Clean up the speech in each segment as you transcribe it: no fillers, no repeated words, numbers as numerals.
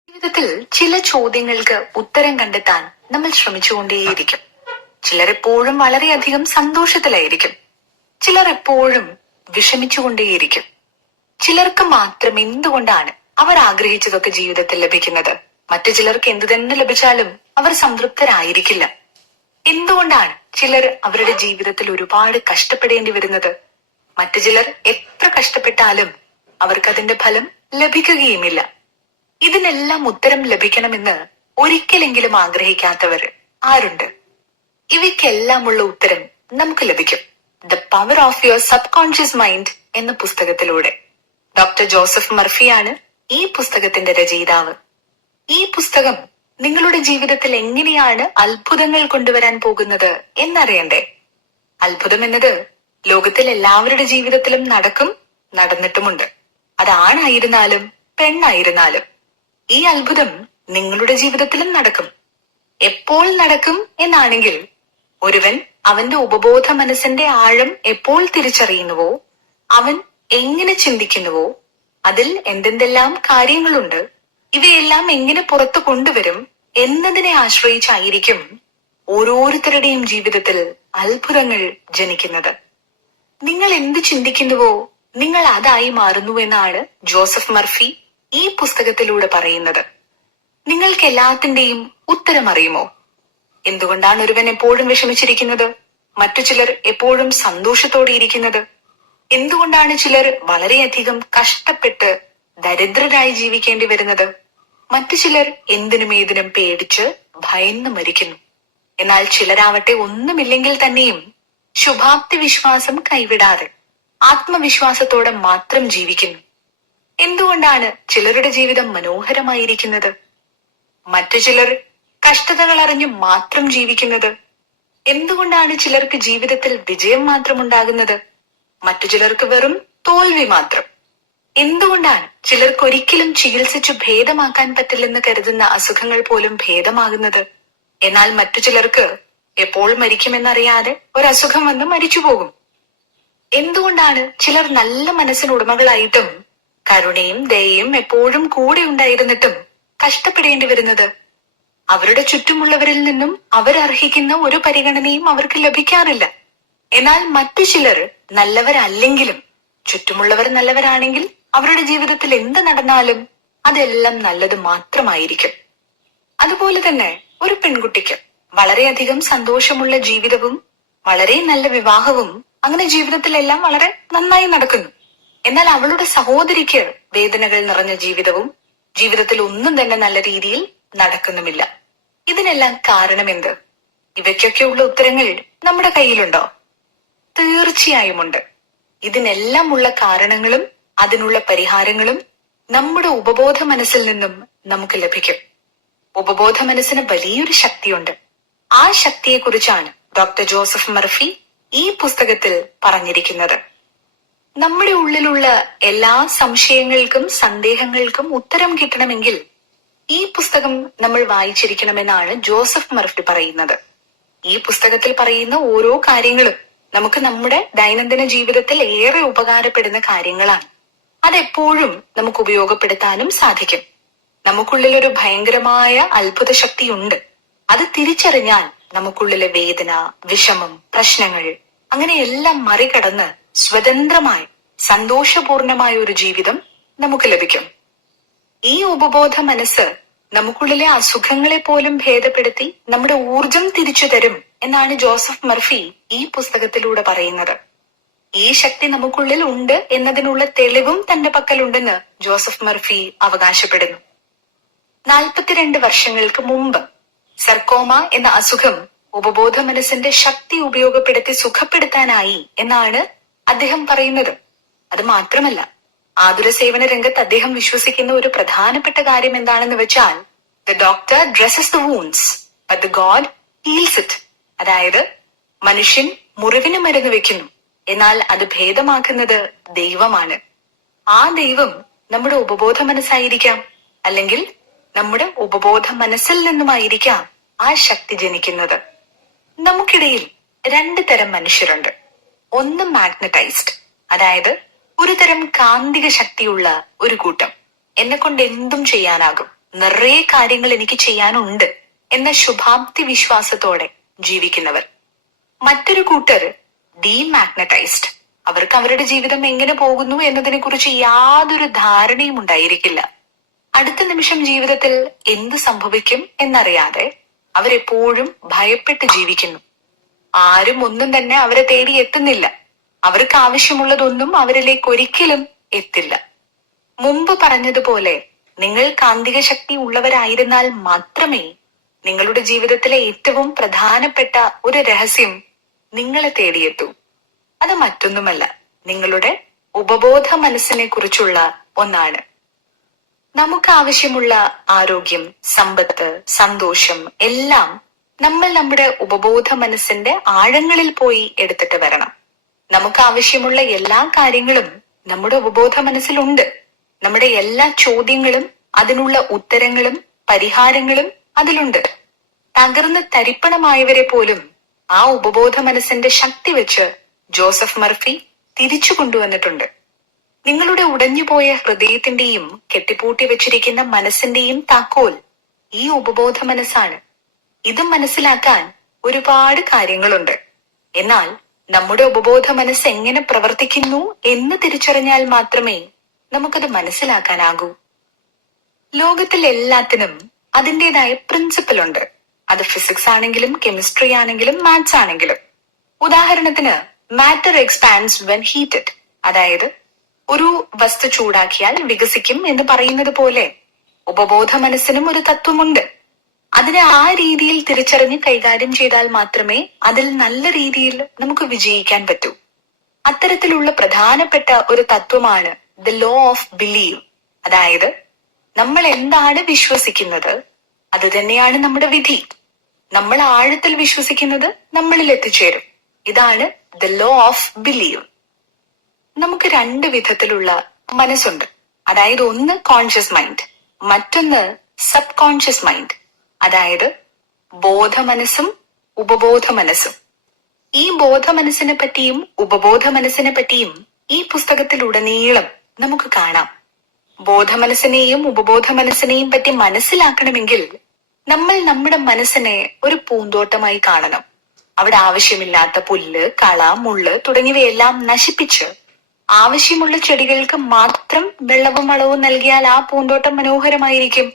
ജീവിതത്തിൽ ചില ചോദ്യങ്ങൾക്ക് ഉത്തരം കണ്ടെത്താൻ നമ്മൾ ശ്രമിച്ചുകൊണ്ടേയിരിക്കും. ചിലർ എപ്പോഴും വളരെയധികം സന്തോഷത്തിലായിരിക്കും, ചിലർ എപ്പോഴും വിഷമിച്ചുകൊണ്ടേയിരിക്കും. ചിലർക്ക് മാത്രം എന്തുകൊണ്ടാണ് അവർ ആഗ്രഹിച്ചതൊക്കെ ജീവിതത്തിൽ ലഭിക്കുന്നത്? മറ്റു ചിലർക്ക് എന്തു തന്നെ ലഭിച്ചാലും അവർ സംതൃപ്തരായിരിക്കില്ല. എന്തുകൊണ്ടാണ് ചിലർ അവരുടെ ജീവിതത്തിൽ ഒരുപാട് കഷ്ടപ്പെടേണ്ടി വരുന്നത്? മറ്റു ചിലർ എത്ര കഷ്ടപ്പെട്ടാലും അവർക്കതിന്റെ ഫലം ലഭിക്കുകയുമില്ല. ഇതിനെല്ലാം ഉത്തരം ലഭിക്കണമെന്ന് ഒരിക്കലെങ്കിലും ആഗ്രഹിക്കാത്തവർ ആരുണ്ട്? ഇവയ്ക്കെല്ലാമുള്ള ഉത്തരം നമുക്ക് ലഭിക്കും the power of your sub conscious mind എന്ന പുസ്തകത്തിലൂടെ. ഡോക്ടർ ജോസഫ് മർഫിയാണ് ഈ പുസ്തകത്തിന്റെ രചയിതാവ്. ഈ പുസ്തകം നിങ്ങളുടെ ജീവിതത്തിൽ എങ്ങനെയാണ് അത്ഭുതങ്ങൾ കൊണ്ടുവരാൻ പോകുന്നത് എന്നറിയണ്ടേ? അത്ഭുതം എന്നത് ലോകത്തിൽ എല്ലാവരുടെ ജീവിതത്തിലും നടക്കും, നടന്നിട്ടുമുണ്ട്. അത് ആണായിരുന്നാലും പെണ്ണായിരുന്നാലും ഈ അത്ഭുതം നിങ്ങളുടെ ജീവിതത്തിലും നടക്കും. എപ്പോൾ നടക്കും എന്നാണെങ്കിൽ, ഒരുവൻ അവന്റെ ഉപബോധ മനസ്സിന്റെ ആഴം എപ്പോൾ തിരിച്ചറിയുന്നുവോ, അവൻ എങ്ങനെ ചിന്തിക്കുന്നുവോ, അതിൽ എന്തെന്തെല്ലാം കാര്യങ്ങളുണ്ട്, ഇവയെല്ലാം എങ്ങനെ പുറത്തു കൊണ്ടുവരും എന്നതിനെ ആശ്രയിച്ചായിരിക്കും ഓരോരുത്തരുടെയും ജീവിതത്തിൽ അത്ഭുതങ്ങൾ ജനിക്കുന്നത്. നിങ്ങൾ എന്ത് ചിന്തിക്കുന്നുവോ നിങ്ങൾ അതായി മാറുന്നു എന്നാണ് ജോസഫ് മർഫി ഈ പുസ്തകത്തിലൂടെ പറയുന്നത്. നിങ്ങൾക്ക് എല്ലാത്തിന്റെയും ഉത്തരം അറിയുമോ? എന്തുകൊണ്ടാണ് ഒരുവൻ എപ്പോഴും വിഷമിച്ചിരിക്കുന്നത്? മറ്റു ചിലർ എപ്പോഴും സന്തോഷത്തോടെ ഇരിക്കുന്നത്? എന്തുകൊണ്ടാണ് ചിലർ വളരെയധികം കഷ്ടപ്പെട്ട് ദരിദ്രരായി ജീവിക്കേണ്ടി വരുന്നത്? മറ്റു ചിലർ എന്തിനും ഏതിനും പേടിച്ച് ഭയന്ന് മരിക്കുന്നു. എന്നാൽ ചിലരാവട്ടെ ഒന്നുമില്ലെങ്കിൽ തന്നെയും ശുഭാപ്തി വിശ്വാസം കൈവിടാതെ ആത്മവിശ്വാസത്തോടെ മാത്രം ജീവിക്കുന്നു. എന്തുകൊണ്ടാണ് ചിലരുടെ ജീവിതം മനോഹരമായിരിക്കുന്നത്? മറ്റു ചിലർ കഷ്ടതകൾ അറിഞ്ഞു മാത്രം ജീവിക്കുന്നത്? എന്തുകൊണ്ടാണ് ചിലർക്ക് ജീവിതത്തിൽ വിജയം മാത്രം ഉണ്ടാകുന്നത്, മറ്റു ചിലർക്ക് വെറും തോൽവി മാത്രം? എന്തുകൊണ്ടാണ് ചിലർക്ക് ഒരിക്കലും ചികിത്സിച്ചു ഭേദമാക്കാൻ പറ്റില്ലെന്ന് കരുതുന്ന അസുഖങ്ങൾ പോലും ഭേദമാകുന്നത്, എന്നാൽ മറ്റു ചിലർക്ക് എപ്പോൾ മരിക്കുമെന്നറിയാതെ ഒരസുഖം വന്ന് മരിച്ചുപോകും? എന്തുകൊണ്ടാണ് ചിലർ നല്ല മനസ്സിനുടമകളായിട്ടും കരുണയും ദയയും എപ്പോഴും കൂടെ ഉണ്ടായിരുന്നിട്ടും കഷ്ടപ്പെടേണ്ടി വരുന്നത്? അവരുടെ ചുറ്റുമുള്ളവരിൽ നിന്നും അവരർഹിക്കുന്ന ഒരു പരിഗണനയും അവർക്ക് ലഭിക്കാറില്ല. എന്നാൽ മറ്റു ചിലർ നല്ലവരല്ലെങ്കിലും ചുറ്റുമുള്ളവർ നല്ലവരാണെങ്കിൽ അവരുടെ ജീവിതത്തിൽ എന്ത് നടന്നാലും അതെല്ലാം നല്ലത് മാത്രമായിരിക്കും. അതുപോലെ തന്നെ ഒരു പെൺകുട്ടിക്ക് വളരെയധികം സന്തോഷമുള്ള ജീവിതവും വളരെ നല്ല വിവാഹവും അങ്ങനെ ജീവിതത്തിലെല്ലാം വളരെ നന്നായി നടക്കുന്നു. എന്നാൽ അവളുടെ സഹോദരിക്ക് വേദനകൾ നിറഞ്ഞ ജീവിതവും ജീവിതത്തിൽ ഒന്നും തന്നെ നല്ല രീതിയിൽ നടക്കുന്നുമില്ല. ഇതിനെല്ലാം കാരണം എന്ത്? ഇവയ്ക്കൊക്കെയുള്ള ഉത്തരങ്ങൾ നമ്മുടെ കയ്യിലുണ്ടോ? തീർച്ചയായും ഉണ്ട്. ഇതിനെല്ലാം ഉള്ള കാരണങ്ങളും അതിനുള്ള പരിഹാരങ്ങളും നമ്മുടെ ഉപബോധ മനസ്സിൽ നിന്നും നമുക്ക് ലഭിക്കും. ഉപബോധ മനസ്സിന് വലിയൊരു ശക്തിയുണ്ട്. ആ ശക്തിയെക്കുറിച്ചാണ് ഡോക്ടർ ജോസഫ് മർഫി ഈ പുസ്തകത്തിൽ പറഞ്ഞിരിക്കുന്നത്. നമ്മുടെ ഉള്ളിലുള്ള എല്ലാ സംശയങ്ങൾക്കും സന്ദേഹങ്ങൾക്കും ഉത്തരം കിട്ടണമെങ്കിൽ ഈ പുസ്തകം നമ്മൾ വായിച്ചിരിക്കണമെന്നാണ് ജോസഫ് മർഫി പറയുന്നത്. ഈ പുസ്തകത്തിൽ പറയുന്ന ഓരോ കാര്യങ്ങളും നമുക്ക് നമ്മുടെ ദൈനംദിന ജീവിതത്തിൽ ഏറെ ഉപകാരപ്പെടുന്ന കാര്യങ്ങളാണ്. അതെപ്പോഴും നമുക്ക് ഉപയോഗപ്പെടുത്താനും സാധിക്കും. നമുക്കുള്ളിൽ ഒരു ഭയങ്കരമായ അത്ഭുത ശക്തിയുണ്ട്. അത് തിരിച്ചറിഞ്ഞാൽ നമുക്കുള്ളിലെ വേദന, വിഷമം, പ്രശ്നങ്ങൾ അങ്ങനെയെല്ലാം മറികടന്ന് സ്വതന്ത്രമായി സന്തോഷപൂർണമായ ഒരു ജീവിതം നമുക്ക് ലഭിക്കും. ഈ ഉപബോധ മനസ്സ് നമുക്കുള്ളിലെ അസുഖങ്ങളെ പോലും ഭേദപ്പെടുത്തി നമ്മുടെ ഊർജം തിരിച്ചു തരും എന്നാണ് ജോസഫ് മർഫി ഈ പുസ്തകത്തിലൂടെ പറയുന്നത്. ഈ ശക്തി നമുക്കുള്ളിൽ ഉണ്ട് എന്നതിനുള്ള തെളിവും തന്റെ പക്കലുണ്ടെന്ന് ജോസഫ് മർഫി അവകാശപ്പെടുന്നു. 42 വർഷങ്ങൾക്ക് മുമ്പ് സർക്കോമ എന്ന അസുഖം ഉപബോധ മനസ്സിന്റെ ശക്തി ഉപയോഗപ്പെടുത്തി സുഖപ്പെടുത്താനായി എന്നാണ് അദ്ദേഹം പറയുന്നത്. അത് മാത്രമല്ല, ആതുര സേവന രംഗത്ത് അദ്ദേഹം വിശ്വസിക്കുന്ന ഒരു പ്രധാനപ്പെട്ട കാര്യം എന്താണെന്ന് വെച്ചാൽ the doctor dresses the wounds but the god heals it. അതായത് മനുഷ്യൻ മുറിവിന് മരുന്ന് വെക്കുന്നു, എന്നാൽ അത് ഭേദമാക്കുന്നത് ദൈവമാണ്. ആ ദൈവം നമ്മുടെ ഉപബോധ മനസ്സായിരിക്കാം, അല്ലെങ്കിൽ നമ്മുടെ ഉപബോധ മനസ്സിൽ നിന്നുമായിരിക്കാം ആ ശക്തി ജനിക്കുന്നത്. നമുക്കിടയിൽ 2 തരം മനുഷ്യരുണ്ട്. ഒന്ന് മാഗ്നറ്റൈസ്ഡ്, അതായത് ഒരു തരം കാന്തിക ശക്തിയുള്ള ഒരു കൂട്ടം. എന്നെ കൊണ്ട് എന്തും ചെയ്യാനാകും, നിറയെ കാര്യങ്ങൾ എനിക്ക് ചെയ്യാനുണ്ട് എന്ന ശുഭാപ്തി വിശ്വാസത്തോടെ ജീവിക്കുന്നവർ. മറ്റൊരു കൂട്ടർ ഡീമാഗ്നറ്റൈസ്ഡ്. അവർക്ക് അവരുടെ ജീവിതം എങ്ങനെ പോകുന്നു എന്നതിനെ കുറിച്ച് യാതൊരു ധാരണയും ഉണ്ടായിരിക്കില്ല. അടുത്ത നിമിഷം ജീവിതത്തിൽ എന്ത് സംഭവിക്കും എന്നറിയാതെ അവരെപ്പോഴും ഭയപ്പെട്ട് ജീവിക്കുന്നു. ആരും ഒന്നും തന്നെ അവരെ തേടി എത്തുന്നില്ല. അവർക്ക് ആവശ്യമുള്ളതൊന്നും അവരിലേക്ക് ഒരിക്കലും എത്തില്ല. മുമ്പ് പറഞ്ഞതുപോലെ നിങ്ങൾ കാന്തിക ശക്തി ഉള്ളവരായിരുന്നാൽ മാത്രമേ നിങ്ങളുടെ ജീവിതത്തിലെ ഏറ്റവും പ്രധാനപ്പെട്ട ഒരു രഹസ്യം നിങ്ങളെ തേടിയെത്തൂ. അത് മറ്റൊന്നുമല്ല, നിങ്ങളുടെ ഉപബോധ മനസ്സിനെ കുറിച്ചുള്ള ഒന്നാണ്. നമുക്ക് ആവശ്യമുള്ള ആരോഗ്യം, സമ്പത്ത്, സന്തോഷം എല്ലാം നമ്മൾ നമ്മുടെ ഉപബോധ മനസ്സിന്റെ ആഴങ്ങളിൽ പോയി എടുത്തിട്ട് വരണം. നമുക്ക് ആവശ്യമുള്ള എല്ലാ കാര്യങ്ങളും നമ്മുടെ ഉപബോധ മനസ്സിലുണ്ട്. നമ്മുടെ എല്ലാ ചോദ്യങ്ങളും അതിനുള്ള ഉത്തരങ്ങളും പരിഹാരങ്ങളും അതിലുണ്ട്. തകർന്ന് തരിപ്പണമായവരെ പോലും ആ ഉപബോധ മനസ്സിന്റെ ശക്തി വെച്ച് ജോസഫ് മർഫി തിരിച്ചു കൊണ്ടുവന്നിട്ടുണ്ട്. നിങ്ങളുടെ ഉടഞ്ഞുപോയ ഹൃദയത്തിന്റെയും കെട്ടിപ്പൂട്ടി വെച്ചിരിക്കുന്ന മനസ്സിന്റെയും താക്കോൽ ഈ ഉപബോധ മനസ്സാണ്. ഇത് മനസ്സിലാക്കാൻ ഒരുപാട് കാര്യങ്ങളുണ്ട്. എന്നാൽ നമ്മുടെ ഉപബോധ മനസ്സ് എങ്ങനെ പ്രവർത്തിക്കുന്നു എന്ന് തിരിച്ചറിഞ്ഞാൽ മാത്രമേ നമുക്കത് മനസ്സിലാക്കാനാകൂ. ലോകത്തിൽ എല്ലാത്തിനും അതിൻ്റെതായ പ്രിൻസിപ്പൽ ഉണ്ട്. അത് ഫിസിക്സ് ആണെങ്കിലും കെമിസ്ട്രി ആണെങ്കിലും മാത്സ് ആണെങ്കിലും. ഉദാഹരണത്തിന് മാറ്റർ എക്സ്പാൻഡ്സ് വെൻ ഹീറ്റഡ്, അതായത് ഒരു വസ്തു ചൂടാക്കിയാൽ വികസിക്കും എന്ന് പറയുന്നത് പോലെ ഉപബോധ മനസ്സിനും ഒരു തത്വമുണ്ട്. അതിനെ ആ രീതിയിൽ തിരിച്ചറിഞ്ഞ് കൈകാര്യം ചെയ്താൽ മാത്രമേ അതിൽ നല്ല രീതിയിൽ നമുക്ക് വിജയിക്കാൻ പറ്റൂ. അത്തരത്തിലുള്ള പ്രധാനപ്പെട്ട ഒരു തത്വമാണ് ദ ലോ ഓഫ് ബിലീവ്. അതായത് നമ്മൾ എന്താണ് വിശ്വസിക്കുന്നത് അത് തന്നെയാണ് നമ്മുടെ വിധി. നമ്മൾ ആഴത്തിൽ വിശ്വസിക്കുന്നത് നമ്മളിൽ എത്തിച്ചേരും. ഇതാണ് ദ ലോ ഓഫ് ബിലീവ്. നമുക്ക് രണ്ട് വിധത്തിലുള്ള മനസ്സുണ്ട്. അതായത് ഒന്ന് കോൺഷ്യസ് മൈൻഡ്, മറ്റൊന്ന് സബ് കോൺഷ്യസ് മൈൻഡ്. അതായത് ബോധ മനസ്സും ഉപബോധ മനസ്സും. ഈ ബോധ മനസ്സിനെ പറ്റിയും ഉപബോധ മനസ്സിനെ പറ്റിയും ഈ പുസ്തകത്തിൽ ഉടനീളം നമുക്ക് കാണാം. ബോധ മനസ്സിനെയും ഉപബോധ മനസ്സിനെയും പറ്റി മനസ്സിലാക്കണമെങ്കിൽ നമ്മൾ നമ്മുടെ മനസ്സിനെ ഒരു പൂന്തോട്ടമായി കാണണം. അവിടെ ആവശ്യമില്ലാത്ത പുല്ല്, കള, മുള്ള് തുടങ്ങിയവയെല്ലാം നശിപ്പിച്ച് ആവശ്യമുള്ള ചെടികൾക്ക് മാത്രം വെള്ളവും വളവും നൽകിയാൽ ആ പൂന്തോട്ടം മനോഹരമായിരിക്കും.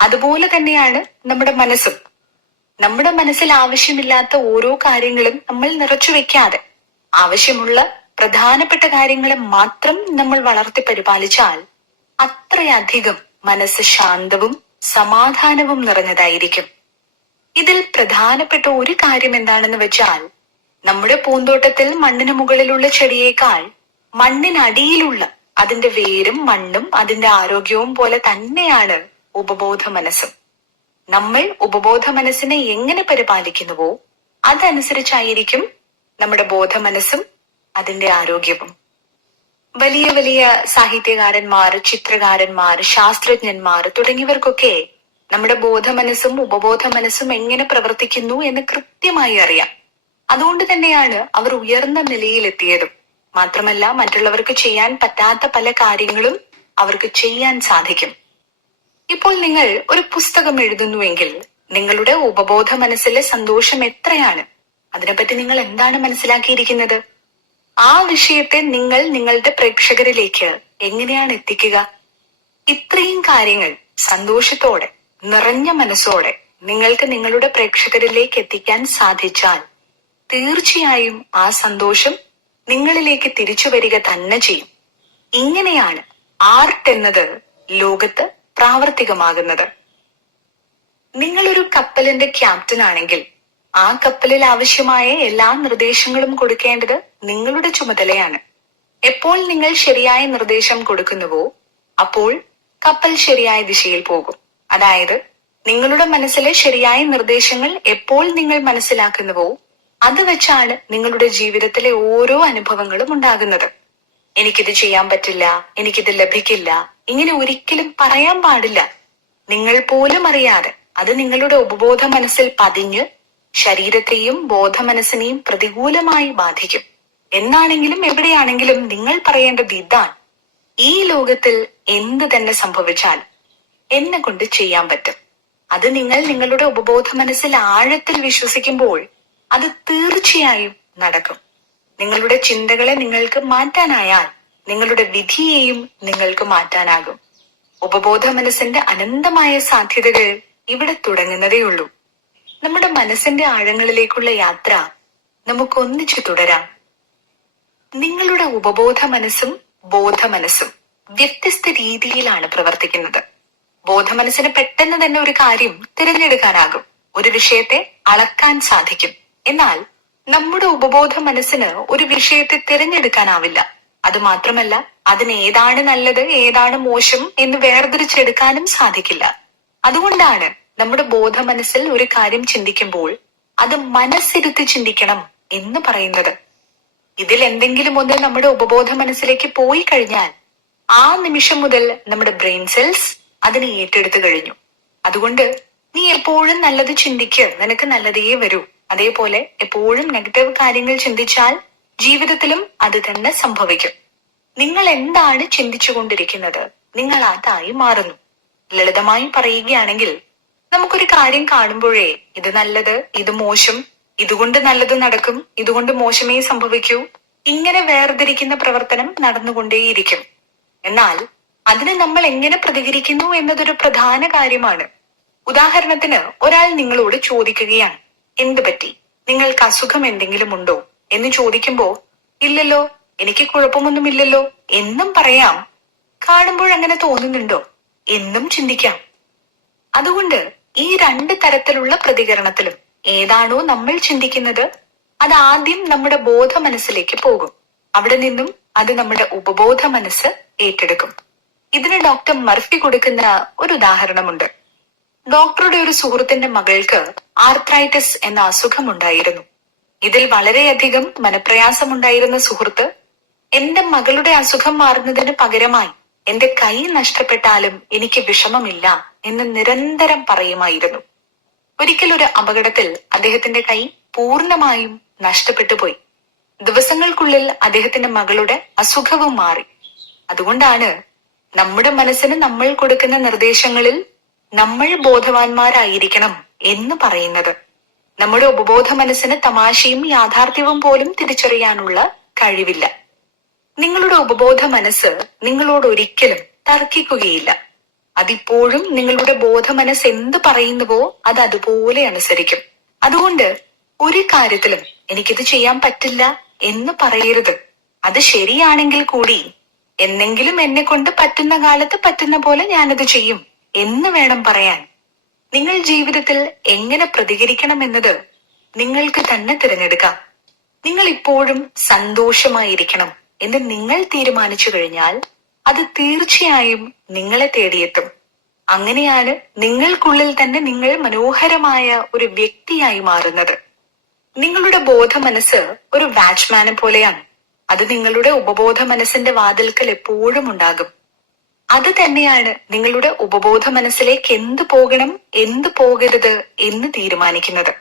അതുപോലെ തന്നെയാണ് നമ്മുടെ മനസ്സും. നമ്മുടെ മനസ്സിൽ ആവശ്യമില്ലാത്ത ഓരോ കാര്യങ്ങളും നമ്മൾ നിറച്ചു വെക്കാതെ ആവശ്യമുള്ള പ്രധാനപ്പെട്ട കാര്യങ്ങളെ മാത്രം നമ്മൾ വളർത്തി പരിപാലിച്ചാൽ അത്രയധികം മനസ്സ് ശാന്തവും സമാധാനവും നിറഞ്ഞതായിരിക്കും. ഇതിൽ പ്രധാനപ്പെട്ട ഒരു കാര്യം എന്താണെന്ന് വെച്ചാൽ, നമ്മുടെ പൂന്തോട്ടത്തിൽ മണ്ണിന് മുകളിലുള്ള ചെടിയേക്കാൾ മണ്ണിനടിയിലുള്ള അതിന്റെ വേരും മണ്ണും അതിന്റെ ആരോഗ്യവും പോലെ തന്നെയാണ് ഉപബോധ മനസ്സും. നമ്മൾ ഉപബോധ മനസ്സിനെ എങ്ങനെ പരിപാലിക്കുന്നുവോ അതനുസരിച്ചായിരിക്കും നമ്മുടെ ബോധ മനസ്സും അതിന്റെ ആരോഗ്യവും. വലിയ വലിയ സാഹിത്യകാരന്മാർ, ചിത്രകാരന്മാർ, ശാസ്ത്രജ്ഞന്മാർ തുടങ്ങിയവർക്കൊക്കെ നമ്മുടെ ബോധ മനസ്സും ഉപബോധ മനസ്സും എങ്ങനെ പ്രവർത്തിക്കുന്നു എന്ന് കൃത്യമായി അറിയാം. അതുകൊണ്ട് തന്നെയാണ് അവർ ഉയർന്ന നിലയിലെത്തിയതും. മാത്രമല്ല, മറ്റുള്ളവർക്ക് ചെയ്യാൻ പറ്റാത്ത പല കാര്യങ്ങളും അവർക്ക് ചെയ്യാൻ സാധിക്കും. ഇപ്പോൾ നിങ്ങൾ ഒരു പുസ്തകം എഴുതുന്നുവെങ്കിൽ നിങ്ങളുടെ ഉപബോധ മനസ്സിലെ സന്തോഷം എത്രയാണ്? അതിനെപ്പറ്റി നിങ്ങൾ എന്താണ് മനസ്സിലാക്കിയിരിക്കുന്നത്? ആ വിഷയത്തെ നിങ്ങൾ നിങ്ങളുടെ പ്രേക്ഷകരിലേക്ക് എങ്ങനെയാണ് എത്തിക്കുക? ഇത്രയും കാര്യങ്ങൾ സന്തോഷത്തോടെ, നിറഞ്ഞ മനസ്സോടെ നിങ്ങൾക്ക് നിങ്ങളുടെ പ്രേക്ഷകരിലേക്ക് എത്തിക്കാൻ സാധിച്ചാൽ തീർച്ചയായും ആ സന്തോഷം നിങ്ങളിലേക്ക് തിരിച്ചു വരിക തന്നെ ചെയ്യും. ഇങ്ങനെയാണ് ആർട്ട് എന്നത് ലോകത്ത് പ്രാവർത്തികമാകുന്നത്. നിങ്ങളൊരു കപ്പലിന്റെ ക്യാപ്റ്റൻ ആണെങ്കിൽ ആ കപ്പലിൽ ആവശ്യമായ എല്ലാ നിർദ്ദേശങ്ങളും കൊടുക്കേണ്ടത് നിങ്ങളുടെ ചുമതലയാണ്. എപ്പോൾ നിങ്ങൾ ശരിയായ നിർദ്ദേശം കൊടുക്കുന്നുവോ അപ്പോൾ കപ്പൽ ശരിയായ ദിശയിൽ പോകും. അതായത് നിങ്ങളുടെ മനസ്സിലെ ശരിയായ നിർദ്ദേശങ്ങൾ എപ്പോൾ നിങ്ങൾ മനസ്സിലാക്കുന്നുവോ അത് വെച്ചാണ് നിങ്ങളുടെ ജീവിതത്തിലെ ഓരോ അനുഭവങ്ങളും ഉണ്ടാകുന്നത്. എനിക്കിത് ചെയ്യാൻ പറ്റില്ല, എനിക്കിത് ലഭിക്കില്ല, ഇങ്ങനെ ഒരിക്കലും പറയാൻ പാടില്ല. നിങ്ങൾ പോലും അറിയാതെ അത് നിങ്ങളുടെ ഉപബോധ മനസ്സിൽ പതിഞ്ഞ് ശരീരത്തെയും ബോധ മനസ്സിനെയും പ്രതികൂലമായി ബാധിക്കും. എന്നാണെങ്കിലും എവിടെയാണെങ്കിലും നിങ്ങൾ പറയേണ്ടത് ഇതാണ്: ഈ ലോകത്തിൽ എന്ത് തന്നെ സംഭവിച്ചാൽ എന്നെ കൊണ്ട് ചെയ്യാൻ പറ്റും. അത് നിങ്ങൾ നിങ്ങളുടെ ഉപബോധ മനസ്സിൽ ആഴത്തിൽ വിശ്വസിക്കുമ്പോൾ അത് തീർച്ചയായും നടക്കും. നിങ്ങളുടെ ചിന്തകളെ നിങ്ങൾക്ക് മാറ്റാനായാൽ നിങ്ങളുടെ വിധിയെയും നിങ്ങൾക്ക് മാറ്റാനാകും. ഉപബോധ മനസ്സിന്റെ അനന്തമായ സാധ്യതകൾ ഇവിടെ തുടങ്ങുന്നതേയുള്ളൂ. നമ്മുടെ മനസ്സിന്റെ ആഴങ്ങളിലേക്കുള്ള യാത്ര നമുക്കൊന്നിച്ചു തുടരാം. നിങ്ങളുടെ ഉപബോധ മനസ്സും ബോധ മനസ്സും വ്യത്യസ്ത രീതിയിലാണ് പ്രവർത്തിക്കുന്നത്. ബോധമനസ്സിന് പെട്ടെന്ന് തന്നെ ഒരു കാര്യം തിരഞ്ഞെടുക്കാനാകും, ഒരു വിഷയത്തെ അളക്കാൻ സാധിക്കും. എന്നാൽ നമ്മുടെ ഉപബോധ മനസ്സിന് ഒരു വിഷയത്തെ തിരഞ്ഞെടുക്കാനാവില്ല. അത് മാത്രമല്ല, അതിന് ഏതാണ് നല്ലത് ഏതാണ് മോശം എന്ന് വേർതിരിച്ചെടുക്കാനും സാധിക്കില്ല. അതുകൊണ്ടാണ് നമ്മുടെ ബോധ മനസ്സിൽ ഒരു കാര്യം ചിന്തിക്കുമ്പോൾ അത് മനസ്സിരുത്തി ചിന്തിക്കണം എന്ന് പറയുന്നത്. ഇതിൽ എന്തെങ്കിലും ഒന്ന് നമ്മുടെ ഉപബോധ മനസ്സിലേക്ക് പോയി കഴിഞ്ഞാൽ ആ നിമിഷം മുതൽ നമ്മുടെ ബ്രെയിൻ സെൽസ് അതിനെ ഏറ്റെടുത്തു കഴിഞ്ഞു. അതുകൊണ്ട് നീ എപ്പോഴും നല്ലത് ചിന്തിക്ക്, നിനക്ക് നല്ലതേ വരൂ. അതേപോലെ എപ്പോഴും നെഗറ്റീവ് കാര്യങ്ങൾ ചിന്തിച്ചാൽ ജീവിതത്തിലും അത് തന്നെ സംഭവിക്കും. നിങ്ങൾ എന്താണ് ചിന്തിച്ചുകൊണ്ടിരിക്കുന്നത്, നിങ്ങൾ അതായി മാറുന്നു. ലളിതമായി പറയുകയാണെങ്കിൽ, നമുക്കൊരു കാര്യം കാണുമ്പോഴേ ഇത് നല്ലത്, ഇത് മോശം, ഇതുകൊണ്ട് നല്ലത് നടക്കും, ഇതുകൊണ്ട് മോശമേ സംഭവിക്കൂ, ഇങ്ങനെ വേർതിരിക്കുന്ന പ്രവർത്തനം നടന്നുകൊണ്ടേയിരിക്കും. എന്നാൽ അതിന് നമ്മൾ എങ്ങനെ പ്രതികരിക്കുന്നു എന്നതൊരു പ്രധാന കാര്യമാണ്. ഉദാഹരണത്തിന്, ഒരാൾ നിങ്ങളോട് ചോദിക്കുകയാണ്, എന്ത് പറ്റി, നിങ്ങൾക്ക് അസുഖം എന്തെങ്കിലും ഉണ്ടോ എന്ന് ചോദിക്കുമ്പോ ഇല്ലല്ലോ, എനിക്ക് കുഴപ്പമൊന്നുമില്ലല്ലോ എന്നും പറയാം. കാണുമ്പോൾ അങ്ങനെ തോന്നുന്നുണ്ടോ എന്നും ചിന്തിക്കാം. അതുകൊണ്ട് ഈ രണ്ട് തരത്തിലുള്ള പ്രതികരണത്തിലും ഏതാണോ നമ്മൾ ചിന്തിക്കുന്നത് അത് ആദ്യം നമ്മുടെ ബോധ മനസ്സിലേക്ക് പോകും. അവിടെ നിന്നും അത് നമ്മുടെ ഉപബോധ മനസ്സ് ഏറ്റെടുക്കും. ഇതിന് ഡോക്ടർ മർഫി കൊടുക്കുന്ന ഒരു ഉദാഹരണമുണ്ട്. ഡോക്ടറുടെ ഒരു സുഹൃത്തിന്റെ മകൾക്ക് ആർത്രൈറ്റിസ് എന്ന അസുഖമുണ്ടായിരുന്നു. ഇതിൽ വളരെയധികം മനപ്രയാസമുണ്ടായിരുന്ന സുഹൃത്ത്, എന്റെ മകളുടെ അസുഖം മാറുന്നതിന് പകരമായി എന്റെ കൈ നഷ്ടപ്പെട്ടാലും എനിക്ക് വിഷമമില്ല എന്ന് നിരന്തരം പറയുമായിരുന്നു. ഒരിക്കൽ ഒരു അപകടത്തിൽ അദ്ദേഹത്തിന്റെ കൈ പൂർണ്ണമായും നഷ്ടപ്പെട്ടു പോയി. ദിവസങ്ങൾക്കുള്ളിൽ അദ്ദേഹത്തിന്റെ മകളുടെ അസുഖവും മാറി. അതുകൊണ്ടാണ് നമ്മുടെ മനസ്സിന് നമ്മൾ കൊടുക്കുന്ന നിർദ്ദേശങ്ങളിൽ നമ്മൾ ബോധവാന്മാരായിരിക്കണം എന്ന് പറയുന്നത്. നമ്മുടെ ഉപബോധ മനസ്സിന് തമാശയും യാഥാർത്ഥ്യവും പോലും തിരിച്ചറിയാനുള്ള കഴിവില്ല. നിങ്ങളുടെ ഉപബോധ മനസ്സ് നിങ്ങളോട് ഒരിക്കലും തർക്കിക്കുകയില്ല. അതിപ്പോഴും നിങ്ങളുടെ ബോധ മനസ്സ് എന്ത് പറയുന്നുവോ അത് അതുപോലെ അനുസരിക്കും. അതുകൊണ്ട് ഒരു കാര്യത്തിലും എനിക്കിത് ചെയ്യാൻ പറ്റില്ല എന്ന് പറയരുത്. അത് ശരിയാണെങ്കിൽ കൂടി എന്നെങ്കിലും എന്നെ കൊണ്ട് പറ്റുന്ന കാലത്ത് പറ്റുന്ന പോലെ ഞാനത് ചെയ്യും എന്ന് വേണം പറയാൻ. നിങ്ങൾ ജീവിതത്തിൽ എങ്ങനെ പ്രതികരിക്കണം എന്നത് നിങ്ങൾക്ക് തന്നെ തിരഞ്ഞെടുക്കാം. നിങ്ങൾ ഇപ്പോഴും സന്തോഷമായിരിക്കണം എന്ന് നിങ്ങൾ തീരുമാനിച്ചു കഴിഞ്ഞാൽ അത് തീർച്ചയായും നിങ്ങളെ തേടിയെത്തും. അങ്ങനെയാണ് നിങ്ങൾക്കുള്ളിൽ തന്നെ നിങ്ങൾ മനോഹരമായ ഒരു വ്യക്തിയായി മാറുന്നത്. നിങ്ങളുടെ ബോധ മനസ്സ് ഒരു വാച്ച്മാനെ പോലെയാണ്. അത് നിങ്ങളുടെ ഉപബോധ മനസ്സിന്റെ വാതിൽക്കൽ എപ്പോഴും ഉണ്ടാകും. അത് തന്നെയാണ് നിങ്ങളുടെ ഉപബോധ മനസ്സിലേക്ക് എന്ത് പോകണം എന്ത് പോകരുത് എന്ന് തീരുമാനിക്കുന്നത്.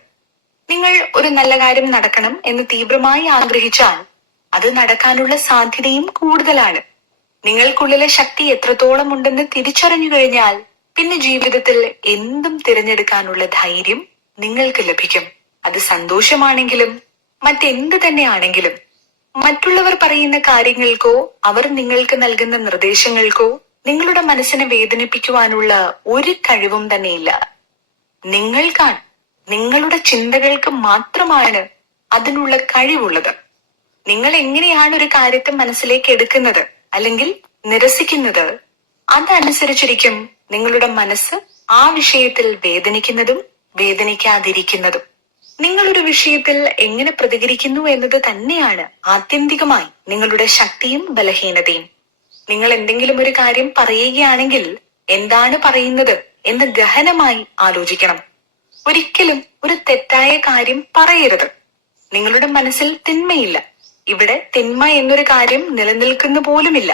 നിങ്ങൾ ഒരു നല്ല കാര്യം നടക്കണം എന്ന് തീവ്രമായി ആഗ്രഹിച്ചാൽ അത് നടക്കാനുള്ള സാധ്യതയും കൂടുതലാണ്. നിങ്ങൾക്കുള്ളിലെ ശക്തി എത്രത്തോളം ഉണ്ടെന്ന് തിരിച്ചറിഞ്ഞു കഴിഞ്ഞാൽ പിന്നെ ജീവിതത്തിൽ എന്തും തിരഞ്ഞെടുക്കാനുള്ള ധൈര്യം നിങ്ങൾക്ക് ലഭിക്കും. അത് സന്തോഷമാണെങ്കിലും മറ്റെന്ത് തന്നെയാണെങ്കിലും. മറ്റുള്ളവർ പറയുന്ന കാര്യങ്ങൾക്കോ അവർ നിങ്ങൾക്ക് നൽകുന്ന നിർദ്ദേശങ്ങൾക്കോ നിങ്ങളുടെ മനസ്സിനെ വേദനിപ്പിക്കുവാനുള്ള ഒരു കഴിവും തന്നെയില്ല. നിങ്ങൾക്കാണ്, നിങ്ങളുടെ ചിന്തകൾക്ക് മാത്രമാണ് അതിനുള്ള കഴിവുള്ളത്. നിങ്ങൾ എങ്ങനെയാണ് ഒരു കാര്യത്തെ മനസ്സിലേക്ക് എടുക്കുന്നത് അല്ലെങ്കിൽ നിരസിക്കുന്നത് അതനുസരിച്ചിരിക്കും നിങ്ങളുടെ മനസ്സ് ആ വിഷയത്തിൽ വേദനിക്കുന്നതും വേദനിക്കാതിരിക്കുന്നതും. നിങ്ങൾ ഒരു വിഷയത്തിൽ എങ്ങനെ പ്രതികരിക്കുന്നു എന്നത് തന്നെയാണ് ആത്യന്തികമായി നിങ്ങളുടെ ശക്തിയും ബലഹീനതയും. നിങ്ങൾ എന്തെങ്കിലും ഒരു കാര്യം പറയുകയാണെങ്കിൽ എന്താണ് പറയുന്നത് എന്ന് ഗഹനമായി ആലോചിക്കണം. ഒരിക്കലും ഒരു തെറ്റായ കാര്യം പറയരുത്. നിങ്ങളുടെ മനസ്സിൽ തിന്മയില്ല. ഇവിടെ തിന്മ എന്നൊരു കാര്യം നിലനിൽക്കുന്ന പോലുമില്ല.